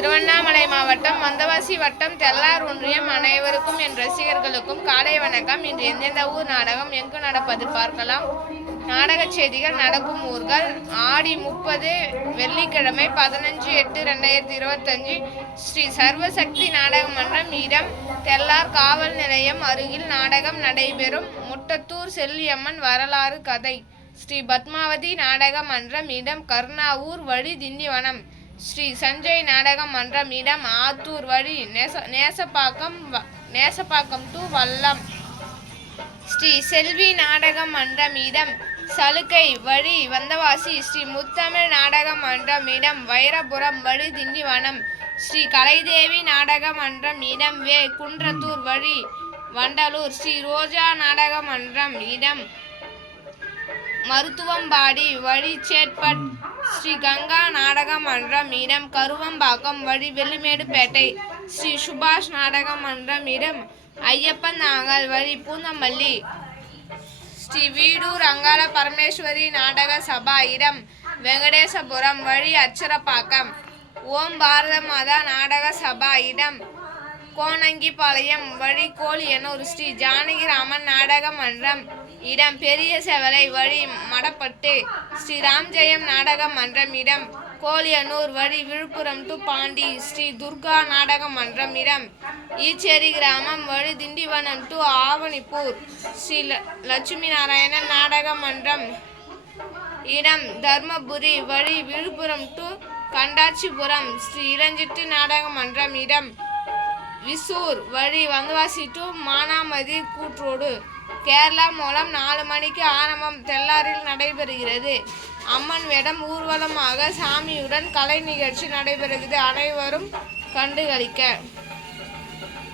திருவண்ணாமலை மாவட்டம் வந்தவாசி வட்டம் தெல்லார் ஒன்றியம் அனைவருக்கும் என் ரசிகர்களுக்கும் காலை வணக்கம். இன்று எந்தெந்த ஊர் நாடகம் எங்கு நடப்பது பார்க்கலாம். நாடக செய்திகள். நடக்கும் ஊர்கள்: ஆடி 30 வெள்ளிக்கிழமை 15/8/2025 ஸ்ரீ சர்வசக்தி நாடக மன்றம், இடம் தெல்லார் காவல் நிலையம் அருகில் நாடகம் நடைபெறும். முட்டத்தூர் செல்லியம்மன் வரலாறு கதை. ஸ்ரீ பத்மாவதி நாடக மன்றம், இடம் கர்ணாவூர் வழி திண்டிவனம். ஸ்ரீ சஞ்சய் நாடக மன்றம், இடம் ஆத்தூர் வழி நேசப்பாக்கம் டு வல்லம். ஸ்ரீ செல்வி நாடக மன்றம், இடம் சலுக்கை வழி வந்தவாசி. ஸ்ரீ முத்தமிழ் நாடக மன்றம், இடம் வைரபுரம் வழி திண்டிவனம். ஸ்ரீ கலைதேவி நாடக மன்றம், இடம் வே குன்றத்தூர் வழி வண்டலூர். ஸ்ரீ ரோஜா நாடக மன்றம், இடம் மருத்துவம்பாடி வழி சேட்பட். ஸ்ரீ கங்கா நாடக மன்றம், இடம் கருவம்பாக்கம் வழி வெள்ளிமேடுபேட்டை. ஸ்ரீ சுபாஷ் நாடக மன்றம், இடம் ஐயப்பன் நாகல் வழி பூந்தமல்லி. ஸ்ரீ வீடூர் அங்காள பரமேஸ்வரி நாடக சபா, இடம் வெங்கடேசபுரம் வழி அச்சரப்பாக்கம். ஓம் பாரத மாதா நாடக சபா, இடம் கோனங்கிபாளையம் வழி கோழியனூர். ஸ்ரீ ஜானகிராமன் நாடக மன்றம், இடம் பெரிய செவலை வழி மடப்பட்டு. ஸ்ரீ ராம்ஜெயம் நாடக மன்றம், இடம் கோழியனூர் வழி விழுப்புரம் டு பாண்டி. ஸ்ரீ துர்கா நாடக மன்றம், இடம் ஈச்சேரி கிராமம் வழி திண்டிவனம் டு ஆவணிப்பூர். ஸ்ரீ லட்சுமி நாராயணன் நாடக மன்றம், இடம் தர்மபுரி வழி விழுப்புரம் டு கண்டாச்சிபுரம். ஸ்ரீ இளஞ்சிட்டு நாடக மன்றம், இடம் விசூர் வழி வந்தவாசி டு மானாமதி கூற்றோடு. கேரளா மூலம் 4 மணிக்கு ஆரம்பம். தெல்லாரில் நடைபெறுகிறது. அம்மன் வேடம் ஊர்வலமாக சாமியுடன் கலை நிகழ்ச்சி நடைபெறுகிறது. அனைவரும் கண்டுகளிக்க.